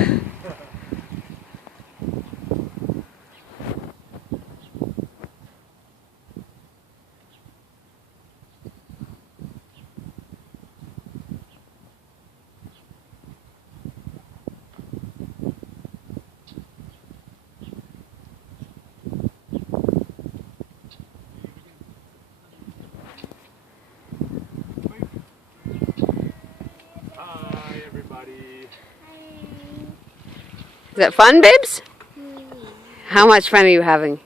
Hi, everybody. Is that fun, babes? How much fun are you having?